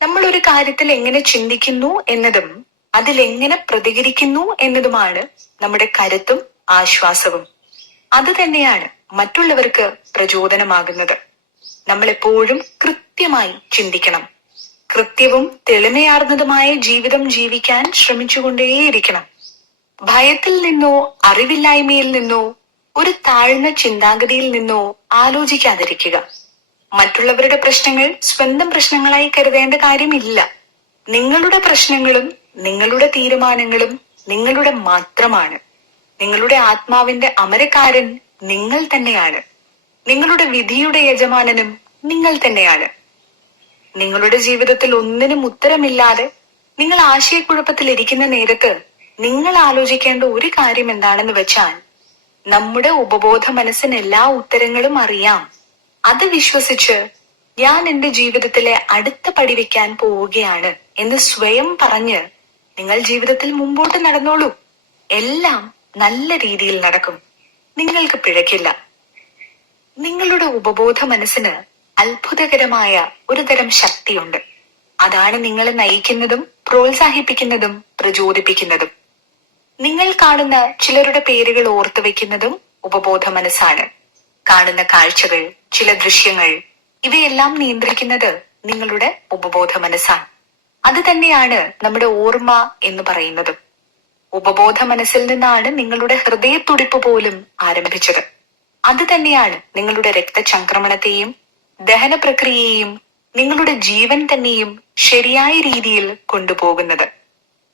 നമ്മൾ ഒരു കാര്യത്തിൽ എങ്ങനെ ചിന്തിക്കുന്നു എന്നതും അതിലെങ്ങനെ പ്രതികരിക്കുന്നു എന്നതുമാണ് നമ്മുടെ കരുത്തും ആശ്വാസവും. അത് തന്നെയാണ് മറ്റുള്ളവർക്ക് പ്രചോദനമാകുന്നത്. നമ്മൾ എപ്പോഴും കൃത്യമായി ചിന്തിക്കണം. കൃത്യവും തെളിമയാർന്നതുമായ ജീവിതം ജീവിക്കാൻ ശ്രമിച്ചുകൊണ്ടേയിരിക്കണം. ഭയത്തിൽ നിന്നോ അറിവില്ലായ്മയിൽ നിന്നോ ഒരു താഴ്ന്ന ചിന്താഗതിയിൽ നിന്നോ ആലോചിക്കാതിരിക്കുക. മറ്റുള്ളവരുടെ പ്രശ്നങ്ങൾ സ്വന്തം പ്രശ്നങ്ങളായി കരുതേണ്ട കാര്യമില്ല. നിങ്ങളുടെ പ്രശ്നങ്ങളും നിങ്ങളുടെ തീരുമാനങ്ങളും നിങ്ങളുടെ മാത്രമാണ്. നിങ്ങളുടെ ആത്മാവിന്റെ അമരക്കാരൻ നിങ്ങൾ തന്നെയാണ്. നിങ്ങളുടെ വിധിയുടെ യജമാനനും നിങ്ങൾ തന്നെയാണ്. നിങ്ങളുടെ ജീവിതത്തിൽ ഒന്നിനും ഉത്തരമില്ലാതെ നിങ്ങൾ ആശയക്കുഴപ്പത്തിലിരിക്കുന്ന നേരത്ത് നിങ്ങൾ ആലോചിക്കേണ്ട ഒരു കാര്യം എന്താണെന്ന് വെച്ചാൽ, നമ്മുടെ ഉപബോധ മനസ്സിന് എല്ലാ ഉത്തരങ്ങളും അറിയാം. അത് വിശ്വസിച്ച് ഞാൻ എന്റെ ജീവിതത്തിലെ അടുത്ത പടി വെക്കാൻ പോവുകയാണ് എന്ന് സ്വയം പറഞ്ഞ് നിങ്ങൾ ജീവിതത്തിൽ മുമ്പോട്ട് നടന്നോളൂ. എല്ലാം നല്ല രീതിയിൽ നടക്കും. നിങ്ങൾക്ക് പിഴക്കില്ല. നിങ്ങളുടെ ഉപബോധ മനസ്സിന് അത്ഭുതകരമായ ഒരു തരം ശക്തിയുണ്ട്. അതാണ് നിങ്ങളെ നയിക്കുന്നതും പ്രോത്സാഹിപ്പിക്കുന്നതും പ്രചോദിപ്പിക്കുന്നതും. നിങ്ങൾ കാണുന്ന ചിലരുടെ പേരുകൾ ഓർത്തു വെക്കുന്നതും ഉപബോധ മനസ്സാണ്. കാണുന്ന കാഴ്ചകൾ, ചില ദൃശ്യങ്ങൾ, ഇവയെല്ലാം നിയന്ത്രിക്കുന്നത് നിങ്ങളുടെ ഉപബോധ മനസ്സാണ്. അത് തന്നെയാണ് നമ്മുടെ ഓർമ്മ എന്ന് പറയുന്നതും. ഉപബോധ മനസ്സിൽ നിന്നാണ് നിങ്ങളുടെ ഹൃദയത്തുടിപ്പ് പോലും ആരംഭിച്ചത്. അത് തന്നെയാണ് നിങ്ങളുടെ രക്തചംക്രമണത്തെയും ദഹന പ്രക്രിയയെയും നിങ്ങളുടെ ജീവൻ തന്നെയും ശരിയായ രീതിയിൽ കൊണ്ടുപോകുന്നത്.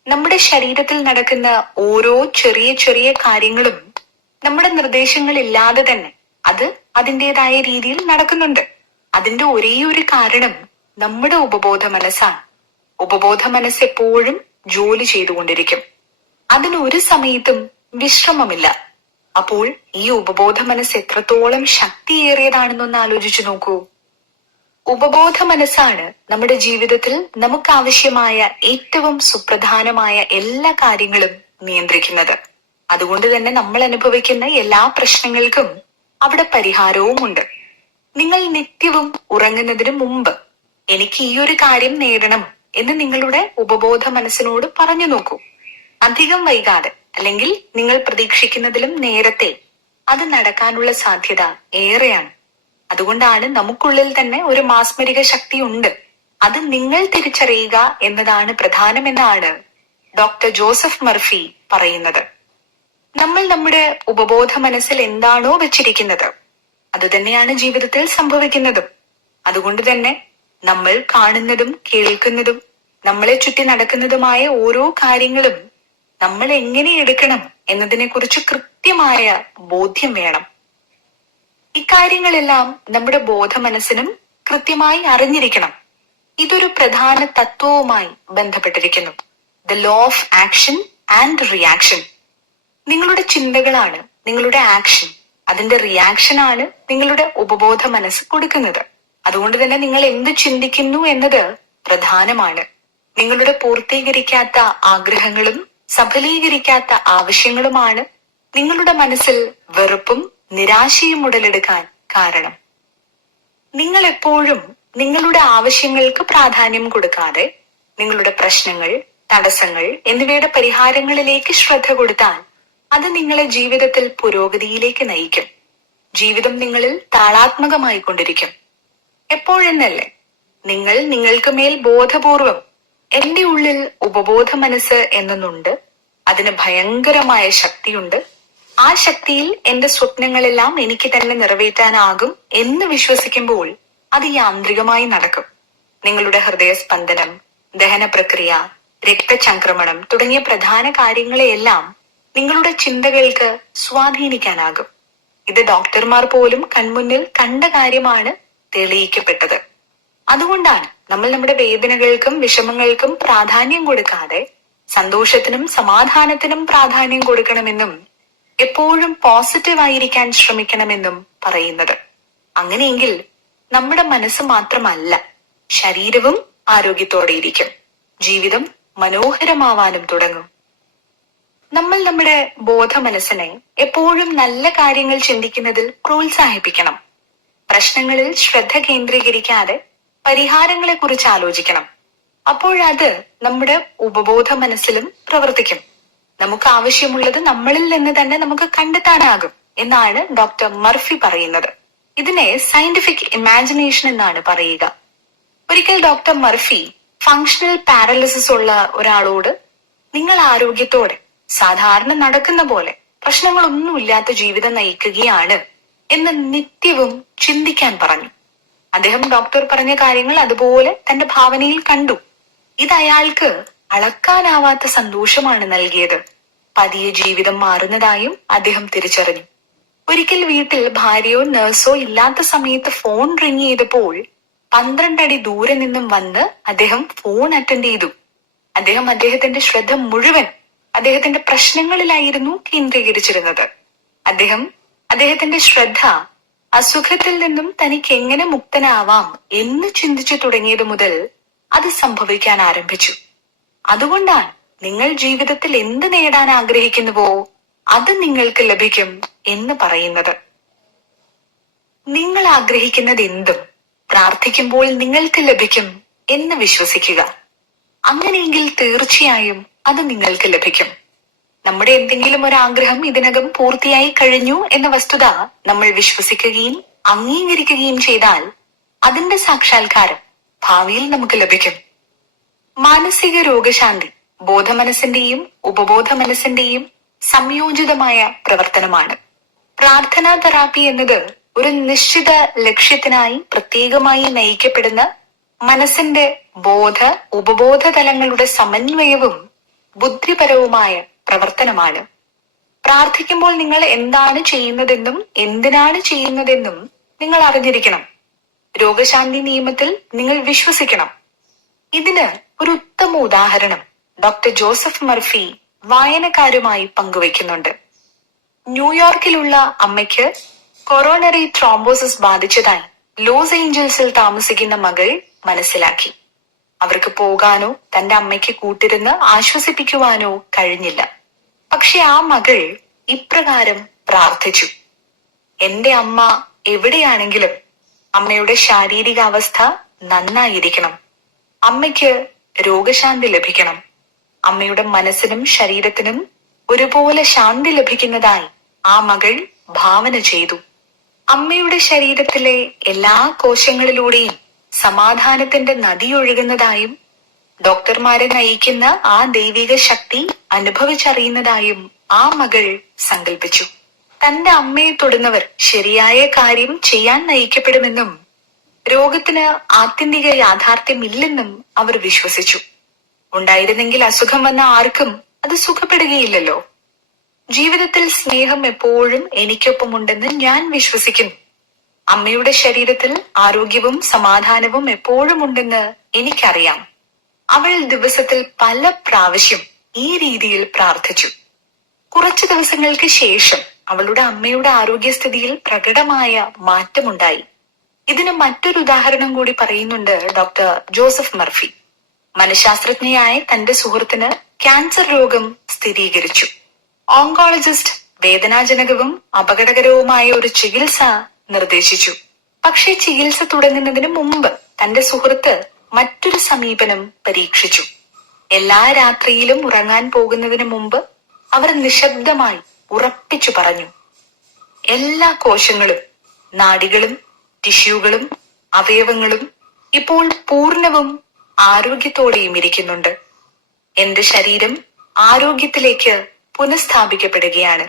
നമ്മുടെ ശരീരത്തിൽ നടക്കുന്ന ഓരോ ചെറിയ ചെറിയ കാര്യങ്ങളും നമ്മുടെ നിർദ്ദേശങ്ങളില്ലാതെ തന്നെ അത് അതിൻ്റെതായ രീതിയിൽ നടക്കുന്നുണ്ട്. അതിന്റെ ഒരേ ഒരു കാരണം നമ്മുടെ ഉപബോധ മനസ്സാണ്. ഉപബോധ മനസ്സ് എപ്പോഴും ജോലി ചെയ്തുകൊണ്ടിരിക്കും. അതിന് ഒരു സമയത്തും വിശ്രമമില്ല. അപ്പോൾ ഈ ഉപബോധ മനസ്സ് എത്രത്തോളം ശക്തിയേറിയതാണെന്നൊന്ന് ആലോചിച്ചു നോക്കൂ. ഉപബോധ മനസ്സാണ് നമ്മുടെ ജീവിതത്തിൽ നമുക്ക് ആവശ്യമായ ഏറ്റവും സുപ്രധാനമായ എല്ലാ കാര്യങ്ങളും നിയന്ത്രിക്കുന്നത്. അതുകൊണ്ട് തന്നെ നമ്മൾ അനുഭവിക്കുന്ന എല്ലാ പ്രശ്നങ്ങൾക്കും അവിടെ പരിഹാരവുമുണ്ട്. നിങ്ങൾ നിത്യവും ഉറങ്ങുന്നതിന് മുമ്പ് എനിക്ക് ഈ ഒരു കാര്യം നേടണം എന്ന് നിങ്ങളുടെ ഉപബോധ മനസ്സിനോട് പറഞ്ഞു നോക്കൂ. അധികം വൈകാതെ, അല്ലെങ്കിൽ നിങ്ങൾ പ്രതീക്ഷിക്കുന്നതിലും നേരത്തെ അത് നടക്കാനുള്ള സാധ്യത ഏറെയാണ്. അതുകൊണ്ടാണ് നമുക്കുള്ളിൽ തന്നെ ഒരു മാസ്മരിക ശക്തി ഉണ്ട്. അത് നിങ്ങൾ തിരിച്ചറിയുക എന്നതാണ് പ്രധാനമെന്നാണ് ഡോക്ടർ ജോസഫ് മർഫി പറയുന്നത്. നമ്മൾ നമ്മുടെ ഉപബോധ മനസ്സിൽ എന്താണോ വെച്ചിരിക്കുന്നത് അത് തന്നെയാണ് ജീവിതത്തിൽ സംഭവിക്കുന്നതും. അതുകൊണ്ട് തന്നെ നമ്മൾ കാണുന്നതും കേൾക്കുന്നതും നമ്മളെ ചുറ്റി നടക്കുന്നതുമായ ഓരോ കാര്യങ്ങളും നമ്മൾ എങ്ങനെ എടുക്കണം എന്നതിനെ കുറിച്ച് കൃത്യമായ ബോധ്യം വേണം. ഇക്കാര്യങ്ങളെല്ലാം നമ്മുടെ ബോധ മനസ്സിനും കൃത്യമായി അറിഞ്ഞിരിക്കണം. ഇതൊരു പ്രധാന തത്വവുമായി ബന്ധപ്പെട്ടിരിക്കുന്നു. The law of action and reaction. നിങ്ങളുടെ ചിന്തകളാണ് നിങ്ങളുടെ ആക്ഷൻ. അതിന്റെ റിയാക്ഷൻ ആണ് നിങ്ങളുടെ ഉപബോധ മനസ്സ് കൊടുക്കുന്നത്. അതുകൊണ്ട് തന്നെ നിങ്ങൾ എന്ത് ചിന്തിക്കുന്നു എന്നത് പ്രധാനമാണ്. നിങ്ങളുടെ പൂർത്തീകരിക്കാത്ത ആഗ്രഹങ്ങളും സഫലീകരിക്കാത്ത ആവശ്യങ്ങളുമാണ് നിങ്ങളുടെ മനസ്സിൽ വെറുപ്പും നിരാശയും ഉടലെടുക്കാൻ കാരണം. നിങ്ങൾ എപ്പോഴും നിങ്ങളുടെ ആവശ്യങ്ങൾക്ക് പ്രാധാന്യം കൊടുക്കാതെ നിങ്ങളുടെ പ്രശ്നങ്ങൾ, തടസ്സങ്ങൾ എന്നിവയുടെ പരിഹാരങ്ങളിലേക്ക് ശ്രദ്ധ കൊടുത്താൽ അത് നിങ്ങളെ ജീവിതത്തിൽ പുരോഗതിയിലേക്ക് നയിക്കും. ജീവിതം നിങ്ങളിൽ താളാത്മകമായി കൊണ്ടിരിക്കും. എപ്പോഴെന്നല്ലേ, നിങ്ങൾ നിങ്ങൾക്ക് മേൽ ബോധപൂർവം എന്റെ ഉള്ളിൽ ഉപബോധ മനസ്സ് എന്നൊന്നുണ്ട്, അതിന് ഭയങ്കരമായ ശക്തിയുണ്ട്, ആ ശക്തിയിൽ എന്റെ സ്വപ്നങ്ങളെല്ലാം എനിക്ക് തന്നെ നിറവേറ്റാനാകും എന്ന് വിശ്വസിക്കുമ്പോൾ അത് യാന്ത്രികമായി നടക്കും. നിങ്ങളുടെ ഹൃദയസ്പന്ദനം, ദഹന പ്രക്രിയ, രക്തചംക്രമണം തുടങ്ങിയ പ്രധാന കാര്യങ്ങളെയെല്ലാം നിങ്ങളുടെ ചിന്തകൾക്ക് സ്വാധീനിക്കാനാകും. ഇത് ഡോക്ടർമാർ പോലും കൺമുന്നിൽ കണ്ട കാര്യമാണ്, തെളിയിക്കപ്പെട്ടത്. അതുകൊണ്ടാണ് നമ്മൾ നമ്മുടെ വേദനകൾക്കും വിഷമങ്ങൾക്കും പ്രാധാന്യം കൊടുക്കാതെ സന്തോഷത്തിനും സമാധാനത്തിനും പ്രാധാന്യം കൊടുക്കണമെന്നും എപ്പോഴും പോസിറ്റീവ് ആയിരിക്കാൻ ശ്രമിക്കണമെന്നും പറയുന്നത്. അങ്ങനെയെങ്കിൽ നമ്മുടെ മനസ്സ് മാത്രമല്ല, ശരീരവും ആരോഗ്യത്തോടെയിരിക്കും. ജീവിതം മനോഹരമാവാനും തുടങ്ങും. നമ്മൾ നമ്മുടെ ബോധ മനസ്സിനെ എപ്പോഴും നല്ല കാര്യങ്ങൾ ചിന്തിക്കുന്നതിൽ പ്രോത്സാഹിപ്പിക്കണം. പ്രശ്നങ്ങളിൽ ശ്രദ്ധ കേന്ദ്രീകരിക്കാതെ പരിഹാരങ്ങളെ കുറിച്ച് ആലോചിക്കണം. അപ്പോഴത് നമ്മുടെ ഉപബോധ മനസ്സിലും പ്രവർത്തിക്കും. നമുക്ക് ആവശ്യമുള്ളത് നമ്മളിൽ നിന്ന് തന്നെ നമുക്ക് കണ്ടെത്താനാകും എന്നാണ് ഡോക്ടർ മർഫി പറയുന്നത്. ഇതിനെ സയന്റിഫിക് ഇമാജിനേഷൻ എന്നാണ് പറയുക. ഒരിക്കൽ ഡോക്ടർ മർഫി ഫങ്ഷണൽ പാരലിസിസ് ഉള്ള ഒരാളോട് നിങ്ങൾ ആരോഗ്യത്തോടെ സാധാരണ നടക്കുന്ന പോലെ പ്രശ്നങ്ങളൊന്നുമില്ലാത്ത ജീവിതം നയിക്കുകയാണ് എന്ന് നിത്യവും ചിന്തിക്കാൻ പറഞ്ഞു. അദ്ദേഹം ഡോക്ടർ പറഞ്ഞ കാര്യങ്ങൾ അതുപോലെ തന്റെ ഭാവനയിൽ കണ്ടു. ഇത് അയാൾക്ക് അളക്കാനാവാത്ത സന്തോഷമാണ് നൽകിയത്. പതിയെ ജീവിതം മാറുന്നതായും അദ്ദേഹം തിരിച്ചറിഞ്ഞു. ഒരിക്കൽ വീട്ടിൽ ഭാര്യയോ നഴ്സോ ഇല്ലാത്ത സമയത്ത് ഫോൺ റിങ് ചെയ്തപ്പോൾ 12 അടി ദൂരെ നിന്നും വന്ന് അദ്ദേഹം ഫോൺ അറ്റൻഡ് ചെയ്തു. അദ്ദേഹത്തിന്റെ ശ്രദ്ധ മുഴുവൻ അദ്ദേഹത്തിന്റെ പ്രശ്നങ്ങളിലായിരുന്നു കേന്ദ്രീകരിച്ചിരുന്നത്. അദ്ദേഹത്തിന്റെ ശ്രദ്ധ അസുഖത്തിൽ നിന്നും തനിക്ക് എങ്ങനെ മുക്തനാവാം എന്ന് ചിന്തിച്ചു തുടങ്ങിയത് മുതൽ അത് സംഭവിക്കാൻ ആരംഭിച്ചു. അതുകൊണ്ടാണ് നിങ്ങൾ ജീവിതത്തിൽ എന്ത് നേടാൻ ആഗ്രഹിക്കുന്നുവോ അത് നിങ്ങൾക്ക് ലഭിക്കും എന്ന് പറയുന്നത്. നിങ്ങൾ ആഗ്രഹിക്കുന്നത് എന്തും പ്രാർത്ഥിക്കുമ്പോൾ നിങ്ങൾക്ക് ലഭിക്കും എന്ന് വിശ്വസിക്കുക. അങ്ങനെയെങ്കിൽ തീർച്ചയായും അത് നിങ്ങൾക്ക് ലഭിക്കും. നമ്മുടെ എന്തെങ്കിലും ഒരു ആഗ്രഹം ഇതിനകം പൂർത്തിയായി കഴിഞ്ഞു എന്ന വസ്തുത നമ്മൾ വിശ്വസിക്കുകയും അംഗീകരിക്കുകയും ചെയ്താൽ അതിന്റെ സാക്ഷാത്കാരം ഭാവിയിൽ നമുക്ക് ലഭിക്കും. മാനസിക രോഗശാന്തി ബോധമനസ്സിന്റെയും ഉപബോധ മനസ്സിന്റെയും സംയോജിതമായ പ്രവർത്തനമാണ്. പ്രാർത്ഥനാ തെറാപ്പി എന്നത് ഒരു നിശ്ചിത ലക്ഷ്യത്തിനായി പ്രത്യേകമായി നയിക്കപ്പെടുന്ന മനസ്സിന്റെ ബോധ ഉപബോധ തലങ്ങളുടെ സമന്വയവും ബുദ്ധിപരവുമായ പ്രവർത്തനമാണ്. പ്രാർത്ഥിക്കുമ്പോൾ നിങ്ങൾ എന്താണ് ചെയ്യുന്നതെന്നും എന്തിനാണ് ചെയ്യുന്നതെന്നും നിങ്ങൾ അറിഞ്ഞിരിക്കണം. രോഗശാന്തി നിയമത്തിൽ നിങ്ങൾ വിശ്വസിക്കണം. ഇതിന് ഒരു ഉത്തമ ഉദാഹരണം ഡോക്ടർ ജോസഫ് മർഫി വായനക്കാരുമായി പങ്കുവയ്ക്കുന്നുണ്ട്. ന്യൂയോർക്കിലുള്ള അമ്മയ്ക്ക് കൊറോണറി ത്രോംബോസിസ് ബാധിച്ചതായി ലോസ് ഏഞ്ചൽസിൽ താമസിക്കുന്ന മകൾ മനസ്സിലാക്കി. അവർക്ക് പോകാനോ തന്റെ അമ്മയ്ക്ക് കൂട്ടിരുന്ന് ആശ്വസിപ്പിക്കുവാനോ കഴിഞ്ഞില്ല. പക്ഷെ ആ മകൾ ഇപ്രകാരം പ്രാർത്ഥിച്ചു: എന്റെ അമ്മ എവിടെയാണെങ്കിലും അമ്മയുടെ ശാരീരിക അവസ്ഥ നന്നായിരിക്കണം. അമ്മയ്ക്ക് രോഗശാന്തി ലഭിക്കണം. അമ്മയുടെ മനസ്സിനും ശരീരത്തിനും ഒരുപോലെ ശാന്തി ലഭിക്കുന്നതായി ആ മകൾ ഭാവന ചെയ്തു. അമ്മയുടെ ശരീരത്തിലെ എല്ലാ കോശങ്ങളിലൂടെയും സമാധാനത്തിന്റെ നദി ഒഴുകുന്നതായും ഡോക്ടർമാരെ നയിക്കുന്ന ആ ദൈവിക ശക്തി അനുഭവിച്ചറിയുന്നതായും ആ മകൾ സങ്കല്പിച്ചു. തന്റെ അമ്മയെ തൊടുന്നവർ ശരിയായ കാര്യം ചെയ്യാൻ നയിക്കപ്പെടുമെന്നും രോഗത്തിന് ആത്യന്തിക യാഥാർത്ഥ്യമില്ലെന്നും അവർ വിശ്വസിച്ചു. ഉണ്ടായിരുന്നെങ്കിൽ അസുഖം വന്ന ആർക്കും അത് സുഖപ്പെടുകയില്ലല്ലോ. ജീവിതത്തിൽ സ്നേഹം എപ്പോഴും എനിക്കൊപ്പമുണ്ടെന്ന് ഞാൻ വിശ്വസിക്കുന്നു. അമ്മയുടെ ശരീരത്തിൽ ആരോഗ്യവും സമാധാനവും എപ്പോഴും ഉണ്ടെന്ന് എനിക്കറിയാം. അവൾ ദിവസത്തിൽ പല പ്രാവശ്യം ഈ രീതിയിൽ പ്രാർത്ഥിച്ചു. കുറച്ചു ദിവസങ്ങൾക്ക് ശേഷം അവളുടെ അമ്മയുടെ ആരോഗ്യസ്ഥിതിയിൽ പ്രകടമായ മാറ്റമുണ്ടായി. ഇതിന് മറ്റൊരു ഉദാഹരണം കൂടി പറയുന്നുണ്ട് ഡോക്ടർ ജോസഫ് മർഫി. മനഃശാസ്ത്രജ്ഞയായ തന്റെ സുഹൃത്തിന് ക്യാൻസർ രോഗം സ്ഥിരീകരിച്ചു. ഓങ്കോളജിസ്റ്റ് വേദനാജനകവും അപകടകരവുമായ ഒരു ചികിത്സ നിർദ്ദേശിച്ചു. പക്ഷേ ചികിത്സ തുടങ്ങുന്നതിന് മുമ്പ് തന്റെ സുഹൃത്ത് മറ്റൊരു സമീപനം പരീക്ഷിച്ചു. എല്ലാ രാത്രിയിലും ഉറങ്ങാൻ പോകുന്നതിന് മുമ്പ് അവർ നിശബ്ദമായി ഉറപ്പിച്ചു പറഞ്ഞു: എല്ലാ കോശങ്ങളും, നാഡികളും, ടിഷ്യൂകളും, അവയവങ്ങളും ഇപ്പോൾ പൂർണ്ണവും ആരോഗ്യത്തോടെയും ഇരിക്കുന്നുണ്ട്. എന്റെ ശരീരം ആരോഗ്യത്തിലേക്ക് പുനഃസ്ഥാപിക്കപ്പെടുകയാണ്.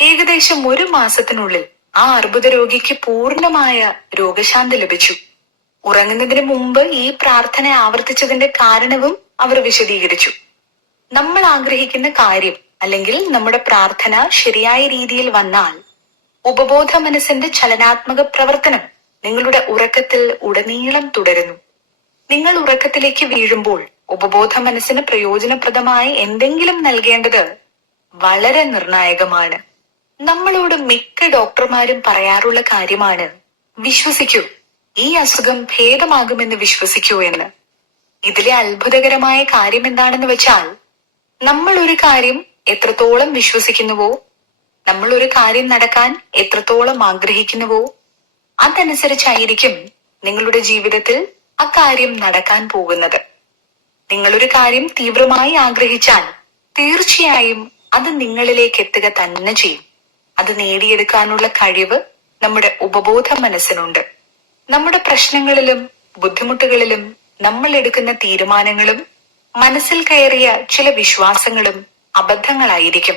ഏകദേശം 1 മാസത്തിനുള്ളിൽ ആ അർബുദ രോഗിക്ക് പൂർണ്ണമായ രോഗശാന്തി ലഭിച്ചു. ഉറങ്ങുന്നതിന് മുമ്പ് ഈ പ്രാർത്ഥന ആവർത്തിച്ചതിന്റെ കാരണവും അവർ വിശദീകരിച്ചു. നമ്മൾ ആഗ്രഹിക്കുന്ന കാര്യം അല്ലെങ്കിൽ നമ്മുടെ പ്രാർത്ഥന ശരിയായ രീതിയിൽ വന്നാൽ ഉപബോധ മനസ്സിന്റെ ചലനാത്മക പ്രവർത്തനം നിങ്ങളുടെ ഉറക്കത്തിൽ ഉടനീളം തുടരുന്നു. നിങ്ങൾ ഉറക്കത്തിലേക്ക് വീഴുമ്പോൾ ഉപബോധ മനസ്സിന് പ്രയോജനപ്രദമായി എന്തെങ്കിലും നൽകേണ്ടത് വളരെ നിർണായകമാണ്. നമ്മളോട് മിക്ക ഡോക്ടർമാരും പറയാറുള്ള കാര്യമാണ്: വിശ്വസിക്കൂ, ഈ അസുഖം ഭേദമാകുമെന്ന് വിശ്വസിക്കൂ എന്ന്. ഇതിലെ അത്ഭുതകരമായ കാര്യം എന്താണെന്ന് വെച്ചാൽ, നമ്മൾ ഒരു കാര്യം എത്രത്തോളം വിശ്വസിക്കുന്നുവോ, നമ്മൾ ഒരു കാര്യം നടക്കാൻ എത്രത്തോളം ആഗ്രഹിക്കുന്നുവോ, അതനുസരിച്ചായിരിക്കും നിങ്ങളുടെ ജീവിതത്തിൽ അക്കാര്യം നടക്കാൻ പോകുന്നത്. നിങ്ങളൊരു കാര്യം തീവ്രമായി ആഗ്രഹിച്ചാൽ തീർച്ചയായും അത് നിങ്ങളിലേക്ക് എത്തുക തന്നെ ചെയ്യും. അത് നേടിയെടുക്കാനുള്ള കഴിവ് നമ്മുടെ ഉപബോധ മനസ്സിനുണ്ട്. നമ്മുടെ പ്രശ്നങ്ങളിലും ബുദ്ധിമുട്ടുകളിലും നമ്മൾ എടുക്കുന്ന തീരുമാനങ്ങളും മനസ്സിൽ കയറിയ ചില വിശ്വാസങ്ങളും അബദ്ധങ്ങളായിരിക്കും.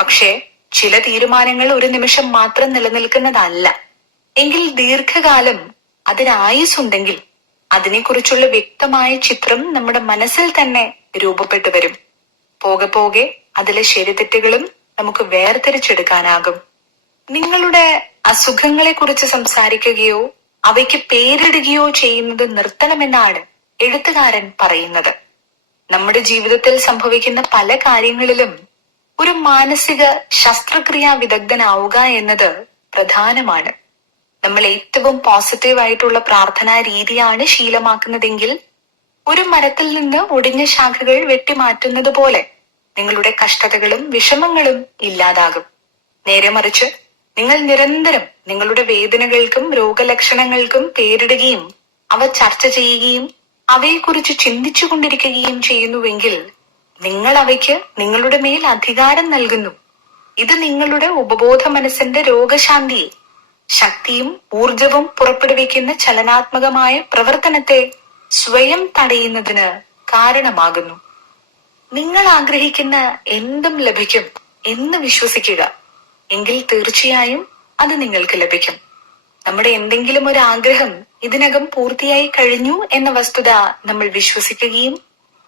പക്ഷേ ചില തീരുമാനങ്ങൾ ഒരു നിമിഷം മാത്രം നിലനിൽക്കുന്നതല്ല. എങ്കിൽ ദീർഘകാലം അതിനായുസുണ്ടെങ്കിൽ അതിനെക്കുറിച്ചുള്ള വ്യക്തമായ ചിത്രം നമ്മുടെ മനസ്സിൽ തന്നെ രൂപപ്പെട്ടു വരും. പോകെ പോകെ അതിലെ ശരിതെറ്റുകളും നമുക്ക് വേർതിരിച്ചെടുക്കാനാകും. നിങ്ങളുടെ അസുഖങ്ങളെ കുറിച്ച് സംസാരിക്കുകയോ അവയ്ക്ക് പേരിടുകയോ ചെയ്യുന്നത് നിർത്തണമെന്നാണ് എഴുത്തുകാരൻ പറയുന്നത്. നമ്മുടെ ജീവിതത്തിൽ സംഭവിക്കുന്ന പല കാര്യങ്ങളിലും ഒരു മാനസിക ശസ്ത്രക്രിയാ വിദഗ്ധനാവുക എന്നത് പ്രധാനമാണ്. നമ്മൾ ഏറ്റവും പോസിറ്റീവായിട്ടുള്ള പ്രാർത്ഥനാ രീതിയാണ് ശീലമാക്കുന്നതെങ്കിൽ ഒരു മരത്തിൽ നിന്ന് ഒടിഞ്ഞ ശാഖകൾ വെട്ടിമാറ്റുന്നത് പോലെ നിങ്ങളുടെ കഷ്ടതകളും വിഷമങ്ങളും ഇല്ലാതാകും. നേരെ മറിച്ച് നിങ്ങൾ നിരന്തരം നിങ്ങളുടെ വേദനകൾക്കും രോഗലക്ഷണങ്ങൾക്കും പേരിടുകയും അവ ചർച്ച ചെയ്യുകയും അവയെക്കുറിച്ച് ചിന്തിച്ചു കൊണ്ടിരിക്കുകയും ചെയ്യുന്നുവെങ്കിൽ നിങ്ങൾ അവയ്ക്ക് നിങ്ങളുടെ മേൽ അധികാരം നൽകുന്നു. ഇത് നിങ്ങളുടെ ഉപബോധ മനസ്സിന്റെ രോഗശാന്തിയെ, ശക്തിയും ഊർജവും പുറപ്പെടുവിക്കുന്ന ചലനാത്മകമായ പ്രവർത്തനത്തെ സ്വയം തടയുന്നതിന് കാരണമാകുന്നു. നിങ്ങൾ ആഗ്രഹിക്കുന്ന എന്തും ലഭിക്കും എന്ന് വിശ്വസിക്കുക. എങ്കിൽ തീർച്ചയായും അത് നിങ്ങൾക്ക് ലഭിക്കും. നമ്മുടെ എന്തെങ്കിലും ഒരു ആഗ്രഹം ഇതിനകം പൂർത്തിയായി കഴിഞ്ഞു എന്ന വസ്തുത നമ്മൾ വിശ്വസിക്കുകയും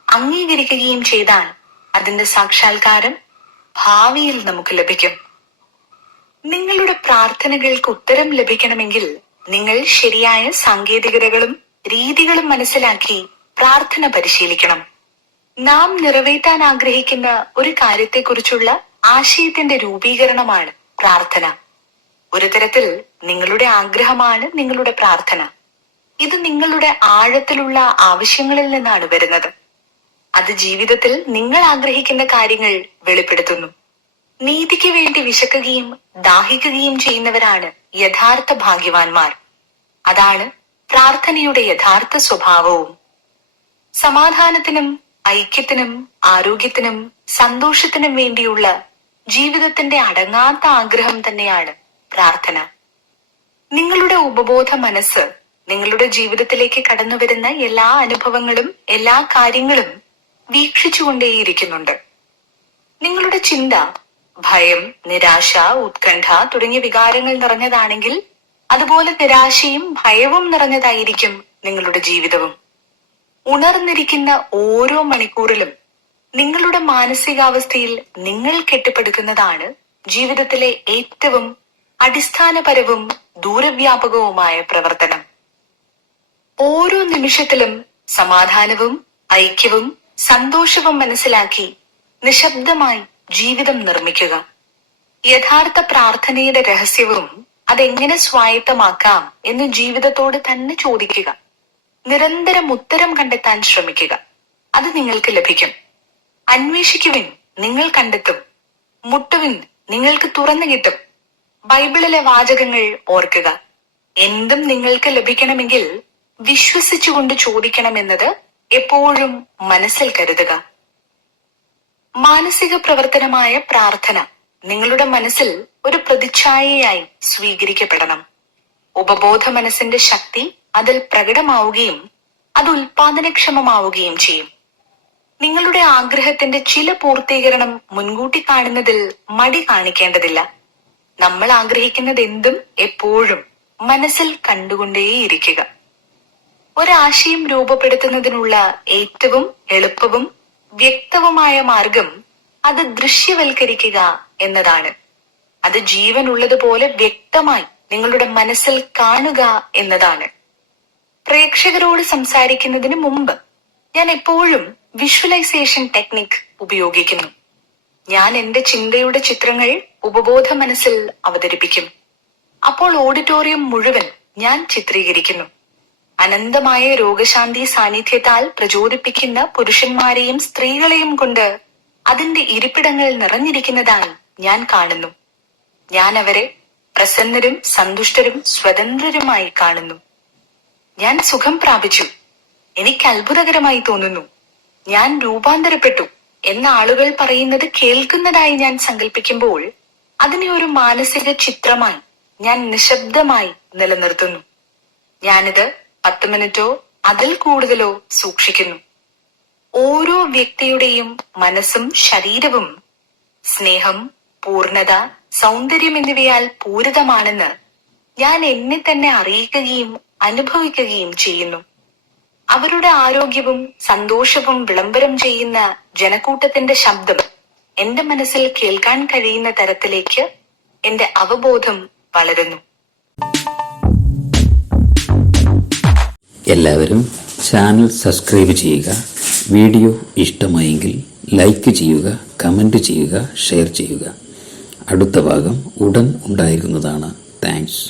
അംഗീകരിക്കുകയും ചെയ്താൽ അതിന്റെ സാക്ഷാത്കാരം ഭാവിയിൽ നമുക്ക് ലഭിക്കും. നിങ്ങളുടെ പ്രാർത്ഥനകൾക്ക് ഉത്തരം ലഭിക്കണമെങ്കിൽ നിങ്ങൾ ശരിയായ സാങ്കേതികതകളും രീതികളും മനസ്സിലാക്കി പ്രാർത്ഥന പരിശീലിക്കണം. നാം നിറവേറ്റാൻ ആഗ്രഹിക്കുന്ന ഒരു കാര്യത്തെക്കുറിച്ചുള്ള ആശയത്തിന്റെ രൂപീകരണമാണ് പ്രാർത്ഥന. ഒരു തരത്തിൽ നിങ്ങളുടെ ആഗ്രഹമാണ് നിങ്ങളുടെ പ്രാർത്ഥന. ഇത് നിങ്ങളുടെ ആഴത്തിലുള്ള ആവശ്യങ്ങളിൽ നിന്നാണ് വരുന്നത്. അത് ജീവിതത്തിൽ നിങ്ങൾ ആഗ്രഹിക്കുന്ന കാര്യങ്ങൾ വെളിപ്പെടുത്തുന്നു. നീതിക്ക് വേണ്ടി വിശക്കുകയും ദാഹിക്കുകയും ചെയ്യുന്നവരാണ് യഥാർത്ഥ ഭാഗ്യവാന്മാർ. അതാണ് പ്രാർത്ഥനയുടെ യഥാർത്ഥ സ്വഭാവവും. സമാധാനത്തിനും ഐക്യത്തിനും ആരോഗ്യത്തിനും സന്തോഷത്തിനും വേണ്ടിയുള്ള ജീവിതത്തിന്റെ അടങ്ങാത്ത ആഗ്രഹം തന്നെയാണ് പ്രാർത്ഥന. നിങ്ങളുടെ ഉപബോധ മനസ്സ് നിങ്ങളുടെ ജീവിതത്തിലേക്ക് കടന്നുവരുന്ന എല്ലാ അനുഭവങ്ങളും എല്ലാ കാര്യങ്ങളും വീക്ഷിച്ചുകൊണ്ടേയിരിക്കുന്നുണ്ട്. നിങ്ങളുടെ ചിന്ത ഭയം, നിരാശ, ഉത്കണ്ഠ തുടങ്ങിയ വികാരങ്ങൾ നിറഞ്ഞതാണെങ്കിൽ അതുപോലെ നിരാശയും ഭയവും നിറഞ്ഞതായിരിക്കും നിങ്ങളുടെ ജീവിതവും. ഉണർന്നിരിക്കുന്ന ഓരോ മണിക്കൂറിലും നിങ്ങളുടെ മാനസികാവസ്ഥയിൽ നിങ്ങൾ കെട്ടിപ്പടുക്കുന്നതാണ് ജീവിതത്തിലെ ഏറ്റവും അടിസ്ഥാനപരവും ദൂരവ്യാപകവുമായ പ്രവർത്തനം. ഓരോ നിമിഷത്തിലും സമാധാനവും ഐക്യവും സന്തോഷവും മനസ്സിലാക്കി നിശബ്ദമായി ജീവിതം നിർമ്മിക്കുക. യഥാർത്ഥ പ്രാർത്ഥനയുടെ രഹസ്യവും അതെങ്ങനെ സ്വായത്തമാക്കാം എന്ന് ജീവിതത്തോട് തന്നെ ചോദിക്കുക. നിരന്തരം ഉത്തരം കണ്ടെത്താൻ ശ്രമിക്കുക. അത് നിങ്ങൾക്ക് ലഭിക്കും. അന്വേഷിക്കുവിൻ, നിങ്ങൾ കണ്ടെത്തും. മുട്ടുവിൻ, നിങ്ങൾക്ക് തുറന്നു കിട്ടും. ബൈബിളിലെ വാചകങ്ങൾ ഓർക്കുക. എന്തും നിങ്ങൾക്ക് ലഭിക്കണമെങ്കിൽ വിശ്വസിച്ചുകൊണ്ട് ചോദിക്കണമെന്നത് എപ്പോഴും മനസ്സിൽ കരുതുക. മാനസിക പ്രവർത്തനമായ പ്രാർത്ഥന നിങ്ങളുടെ മനസ്സിൽ ഒരു പ്രതിച്ഛായയായി സ്വീകരിക്കപ്പെടണം. ഉപബോധ മനസ്സിന്റെ ശക്തി അതിൽ പ്രകടമാവുകയും അത് ഉൽപാദനക്ഷമമാവുകയും ചെയ്യും. നിങ്ങളുടെ ആഗ്രഹത്തിന്റെ ചില പൂർത്തീകരണം മുൻകൂട്ടി കാണുന്നതിൽ മടി കാണിക്കേണ്ടതില്ല. നമ്മൾ ആഗ്രഹിക്കുന്നത് എന്തും എപ്പോഴും മനസ്സിൽ കണ്ടുകൊണ്ടേയിരിക്കുക. ഒരാശയം രൂപപ്പെടുത്തുന്നതിനുള്ള ഏറ്റവും എളുപ്പവും വ്യക്തവുമായ മാർഗം അത് ദൃശ്യവൽക്കരിക്കുക എന്നതാണ്. അത് ജീവനുള്ളതുപോലെ വ്യക്തമായി നിങ്ങളുടെ മനസ്സിൽ കാണുക എന്നതാണ്. പ്രേക്ഷകരോട് സംസാരിക്കുന്നതിന് മുമ്പ് ഞാൻ എപ്പോഴും വിഷ്വലൈസേഷൻ ടെക്നിക് ഉപയോഗിക്കുന്നു. ഞാൻ എന്റെ ചിന്തയുടെ ചിത്രങ്ങൾ ഉപബോധ മനസ്സിൽ അവതരിപ്പിക്കും. അപ്പോൾ ഓഡിറ്റോറിയം മുഴുവൻ ഞാൻ ചിത്രീകരിക്കുന്നു. അനന്തമായ രോഗശാന്തി സാന്നിധ്യത്താൽ പ്രചോദിപ്പിക്കുന്ന പുരുഷന്മാരെയും സ്ത്രീകളെയും കൊണ്ട് അതിന്റെ ഇരിപ്പിടങ്ങൾ നിറഞ്ഞിരിക്കുന്നതായി ഞാൻ കാണുന്നു. ഞാൻ അവരെ പ്രസന്നരും സന്തുഷ്ടരും സ്വതന്ത്രരുമായി കാണുന്നു. ഞാൻ സുഖം പ്രാപിച്ചു, എനിക്ക് അത്ഭുതകരമായി തോന്നുന്നു, ഞാൻ രൂപാന്തരപ്പെട്ടു എന്ന ആളുകൾ പറയുന്നത് കേൾക്കുന്നതായി ഞാൻ സങ്കല്പിക്കുമ്പോൾ അതിനെ ഒരു മാനസിക ചിത്രമായി ഞാൻ നിശബ്ദമായി നിലനിർത്തുന്നു. ഞാനിത് 10 മിനിറ്റോ അതിൽ കൂടുതലോ സൂക്ഷിക്കുന്നു. ഓരോ വ്യക്തിയുടെയും മനസ്സും ശരീരവും സ്നേഹം, പൂർണ്ണത, സൗന്ദര്യം എന്നിവയാൽ പൂരിതമാണെന്ന് ഞാൻ എന്നെ തന്നെ അറിയിക്കുകയും അനുഭവിക്കുകയും ചെയ്യുന്നു. അവരുടെ ആരോഗ്യവും സന്തോഷവും വിളംബരം ചെയ്യുന്ന ജനക്കൂട്ടത്തിന്റെ ശബ്ദം എന്റെ മനസ്സിൽ കേൾക്കാൻ കഴിയുന്ന തരത്തിലേക്ക് എന്റെ അവബോധം വളരുന്നു. എല്ലാവരും ചാനൽ സബ്സ്ക്രൈബ് ചെയ്യുക. വീഡിയോ ഇഷ്ടമായെങ്കിൽ ലൈക്ക് ചെയ്യുക, കമൻറ്റ് ചെയ്യുക, ഷെയർ ചെയ്യുക. അടുത്ത ഭാഗം ഉടൻ ഉണ്ടായിരിക്കുന്നതാണ്. താങ്ക്സ്.